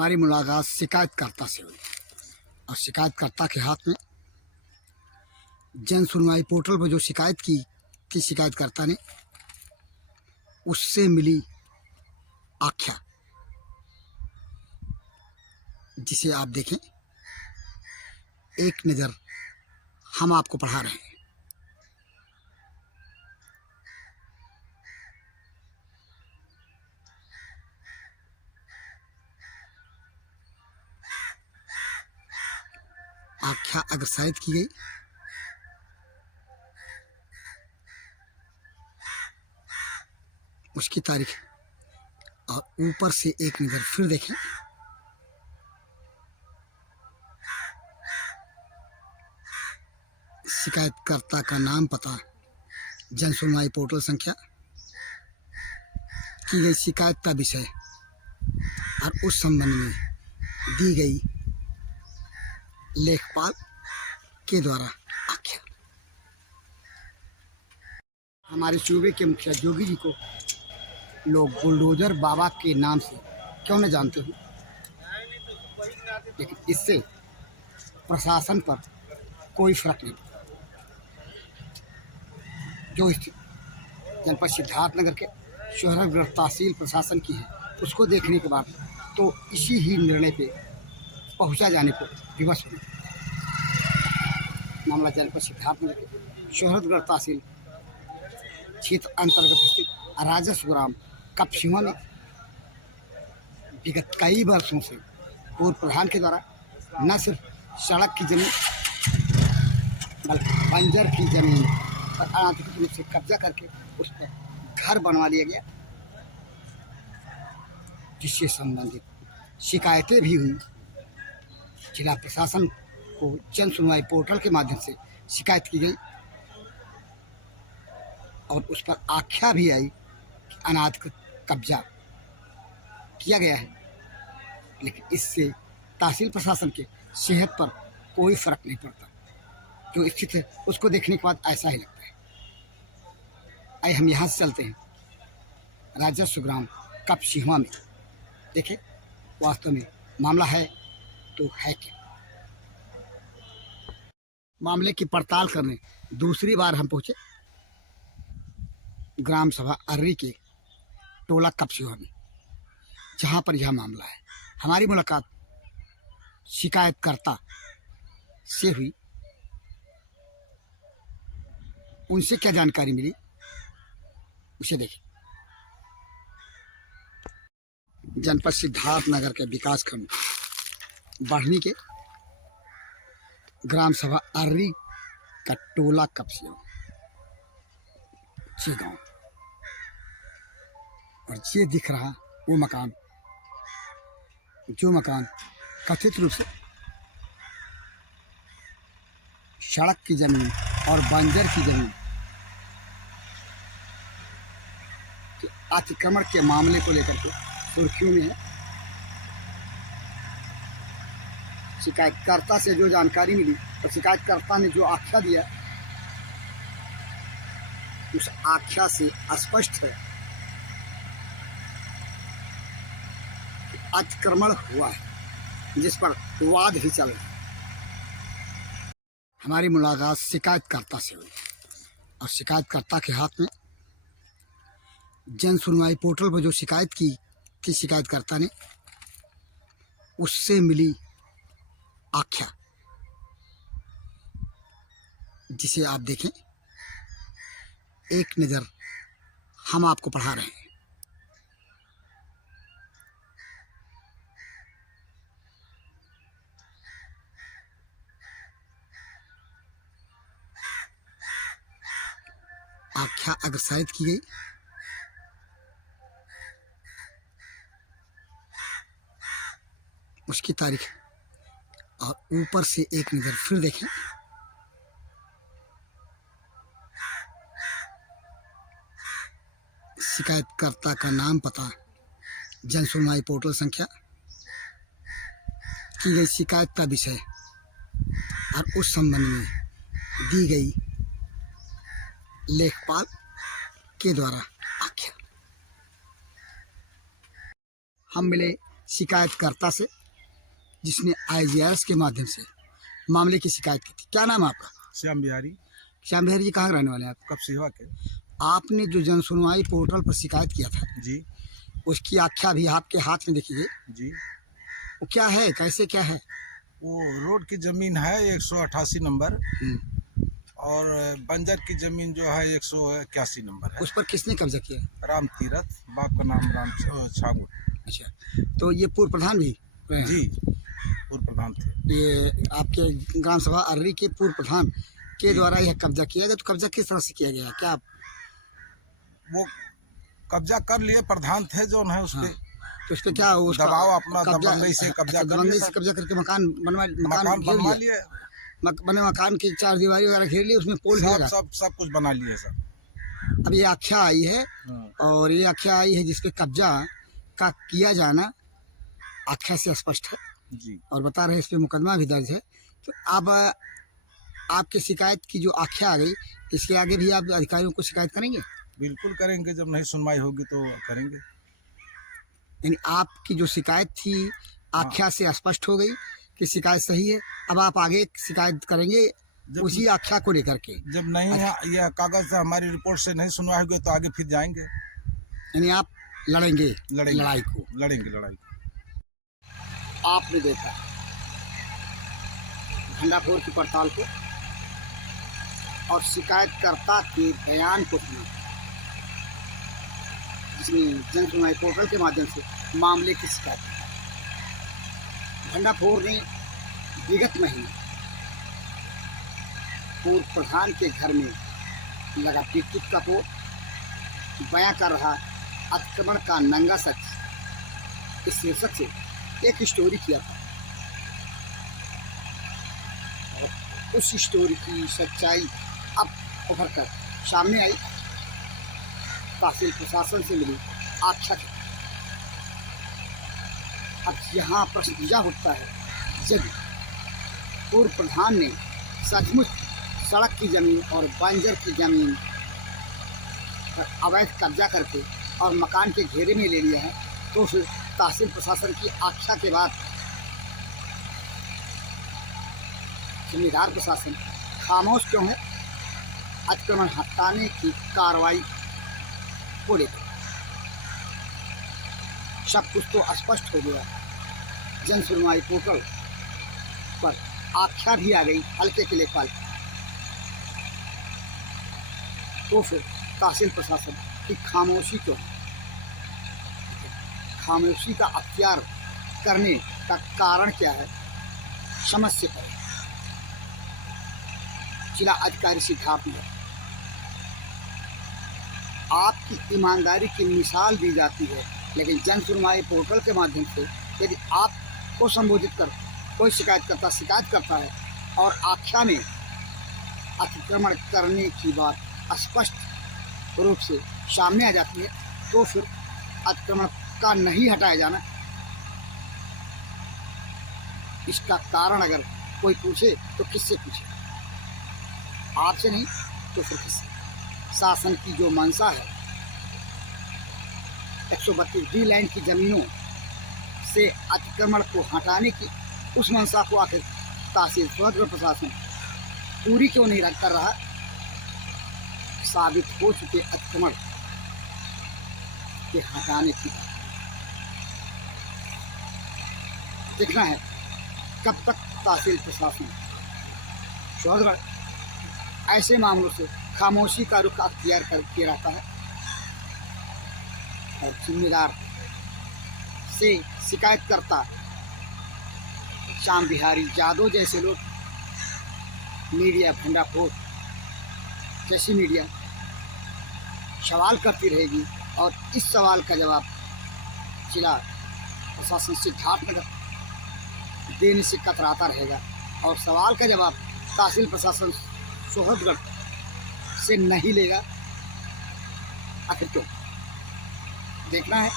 हमारी मुलाकात शिकायतकर्ता से हुई और शिकायतकर्ता के हाथ में जन सुनवाई पोर्टल पर जो शिकायत की थी शिकायतकर्ता ने, उससे मिली आख्या, जिसे आप देखें। एक नज़र हम आपको पढ़ा रहे हैं। आख्या अग्रसारित की गई। उसकी तारीख और ऊपर से एक नज़र फिर देखें। शिकायतकर्ता का नाम, पता, जन सुनवाई पोर्टल संख्या, की गई शिकायत का विषय और उस संबंध में दी गई लेखपाल के द्वारा आख्या। हमारे सूबे के मुखिया जोगी जी को लोग बुलडोजर बाबा के नाम से क्यों न जानते हो, लेकिन इससे प्रशासन पर कोई फर्क नहीं पड़ता। जो स्थिति जनपद सिद्धार्थनगर के शोहरगढ़ तहसील प्रशासन की है, उसको देखने के बाद तो इसी ही निर्णय पे पहुंचा जाने को विवश हुए। मामला जनपद सिद्धार्थनगर के शोहरगढ़ तहसील क्षेत्र अंतर्गत स्थित राजस्व ग्राम कपसिवा में विगत कई वर्षों से पूर्व प्रधान के द्वारा न सिर्फ सड़क की जमीन बल्कि बंजर की जमीन पर अनाधिकृत रूप से कब्जा करके उस पर घर बनवा लिया गया, जिससे संबंधित शिकायतें भी हुई। जिला प्रशासन को जन सुनवाई पोर्टल के माध्यम से शिकायत की गई और उस पर आख्या भी आई कि अनाधिकृत कब्जा किया गया है, लेकिन इससे तहसील प्रशासन के सेहत पर कोई फर्क नहीं पड़ता। जो स्थिति है उसको देखने के बाद ऐसा ही लगता है। आइए हम यहाँ से चलते हैं राजस्व ग्राम कपसिवा में, देखें वास्तव में मामला है तो है क्या। मामले की पड़ताल करने दूसरी बार हम पहुंचे ग्राम सभा अर्री के टोला कपसिवा में, जहां पर यह मामला है। हमारी मुलाकात शिकायतकर्ता से हुई। उनसे क्या जानकारी मिली उसे देखें। जनपद सिद्धार्थनगर के विकास खंड बढ़नी के ग्राम सभा अर्री का टोला कपसिवा जी गाँव, और ये दिख रहा वो मकान, जो मकान कथित रूप से सड़क की जमीन और बंजर की जमीन के अतिक्रमण के मामले को लेकर के सुर्खियों में है। शिकायतकर्ता से जो जानकारी मिली और शिकायतकर्ता ने जो आख्या दिया, उस आख्या से स्पष्ट है कि अतिक्रमण हुआ है, जिस पर विवाद भी चल रहा है। हमारी मुलाकात शिकायतकर्ता से हुई और शिकायतकर्ता के हाथ में जन सुनवाई पोर्टल पर जो शिकायत की थी शिकायतकर्ता ने, उससे मिली आख्या, जिसे आप देखें। एक नज़र हम आपको पढ़ा रहे हैं। आख्या अग्रसारित की गई। उसकी तारीख और ऊपर से एक नज़र फिर देखें। शिकायतकर्ता का नाम, पता, जन सुनवाई पोर्टल संख्या, की गई शिकायत का विषय और उस संबंध में दी गई लेखपाल के द्वारा आख्या। हम मिले शिकायतकर्ता से, जिसने IGRS के माध्यम से मामले की शिकायत की थी। क्या नाम है आपका? श्याम बिहारी। श्याम बिहारी जी, कहाँ के रहने वाले हैं आप? कब सेवा के? आपने जो जन सुनवाई पोर्टल पर शिकायत किया था, जी उसकी आख्या भी आपके हाथ में देखी गई। जी। वो क्या है, कैसे क्या है? वो रोड की जमीन है 188 नंबर और बंजर की जमीन जो है 181 नंबर है। उस पर किसने कब्जा किया? राम तीरथ, बाप का नाम राम छागुर। अच्छा, तो ये पूर्व प्रधान भी रहे हैं? जी, पूर्व प्रधान थे। ये आपके ग्राम सभा अर्री के पूर्व प्रधान के जी। द्वारा यह कब्जा किया गया। तो कब्जा किस तरह से किया गया, क्या? वो कब्जा कर लिए, प्रधान थे जो है उस पे। हाँ, तो उस पे क्या उसका दबाव अपना कब्जा, दबंगई से कब्जा कर दबंगई लिया से सर। कब्जा करके मकान बनवा, मकान घेर बनवा लिया। लिए, बने मकान की चार दीवारी वगैरह घेर ली, उसमें पोल भी सब लगा। सब सब कुछ बना लिए सर। अब ये आख्या आई है, हाँ। और ये आख्या आई है जिसपे कब्जा का किया जाना आख्या से स्पष्ट है, जी। और बता रहे इस पे मुकदमा भी दर्ज है। तो अब आपकी शिकायत की जो आख्या आ गई, इसके आगे भी आप अधिकारियों को शिकायत करेंगे? बिल्कुल करेंगे, जब नहीं सुनवाई होगी तो करेंगे। यानी आपकी जो शिकायत थी आख्या से स्पष्ट हो गई कि शिकायत सही है। अब आप आगे शिकायत करेंगे उसी आख्या को लेकर के। जब नहीं है यह कागज से हमारी रिपोर्ट से नहीं सुनवाई होगी तो आगे फिर जाएंगे, यानी आप लड़ेंगे लड़ेंगे लड़ाई को। लड़ेंगे लड़ाई। आपने देखा भंडाफोर की पड़ताल को और शिकायतकर्ता के बयान को सुना, जिसने जन सुनवाई पोर्टल के माध्यम से मामले की शिकायत की। भंडाफोर ने विगत महीने पूर्व प्रधान के घर में लगा विद्युत का पोल, बयां कर रहा अतिक्रमण का नंगा सच, इस शीर्षक से एक स्टोरी किया था। और उस स्टोरी की सच्चाई अब उभर कर सामने आई। तहसील प्रशासन से मिली आख्या की। अब यहाँ प्रश्न यह उठता है, जब पूर्व प्रधान ने सचमुच सड़क की जमीन और बंजर की जमीन पर अवैध कब्जा करके और मकान के घेरे में ले लिया है, तो फिर तहसील प्रशासन की आख्या के बाद जिम्मेदार प्रशासन खामोश क्यों है अतिक्रमण हटाने की कार्रवाई को लेकर? सब कुछ तो स्पष्ट हो गया। जन सुनवाई पोर्टल पर आख्या भी आ गई हल्के के लेखपाल। तो फिर तहसील प्रशासन की खामोशी क्यों? खामोशी का अख्तियार करने का कारण क्या है, समझ से पहले जिला अधिकारी सिद्धार्थ ने आपकी ईमानदारी की मिसाल दी जाती है, लेकिन जन सुनवाई पोर्टल के माध्यम से यदि आपको संबोधित कर कोई शिकायत करता है और आख्या में अतिक्रमण करने की बात स्पष्ट रूप से सामने आ जाती है, तो फिर अतिक्रमण का नहीं हटाया जाना, इसका कारण अगर कोई पूछे तो किससे पूछे? आपसे नहीं तो फिर किससे? शासन की जो मंशा है 132 डी लाइन की जमीनों से अतिक्रमण को हटाने की, उस मंशा को आखिर तहसील स्वतंत्र प्रशासन पूरी क्यों नहीं कर रहा? साबित हो चुके अतिक्रमण के हटाने की बात देखना है कब तक तहसील प्रशासन चौधगढ़ ऐसे मामलों से खामोशी का रुख अख्तियार करके रहता है, और जिम्मेदार से शिकायतकर्ता श्याम बिहारी यादव जैसे लोग, मीडिया भंडाफोर जैसी मीडिया सवाल करती रहेगी, और इस सवाल का जवाब जिला प्रशासन सिद्धार्थनगर देने से कतराता रहेगा, और सवाल का जवाब तहसील प्रशासन सोहतगढ़ से नहीं लेगा। आखिर क्यों? देखना है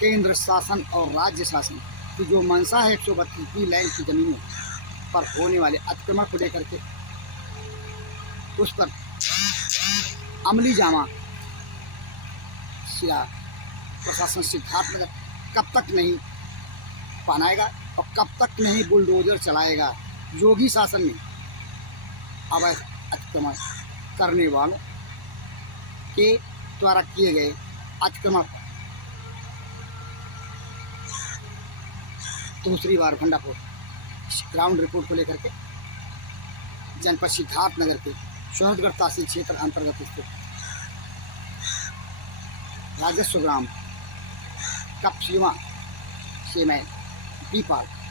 केंद्र शासन और राज्य शासन की जो मंशा है 132 लाइन की जमीनों पर होने वाले अतिक्रमण को लेकर के, उस पर अमली जामा जिला प्रशासन सिद्धार्थनगर कब तक नहीं बनाएगा और कब तक नहीं बुलडोजर चलाएगा योगी शासन में अवैध अतिक्रमण करने वालों के द्वारा किए गए अतिक्रमण दूसरी बार भंडापुर ग्राउंड रिपोर्ट को लेकर के जनपद सिद्धार्थनगर के सोहतगढ़ तहसील क्षेत्र अंतर्गत स्थित राजस्व ग्राम कपसीमा से मैं दीपाल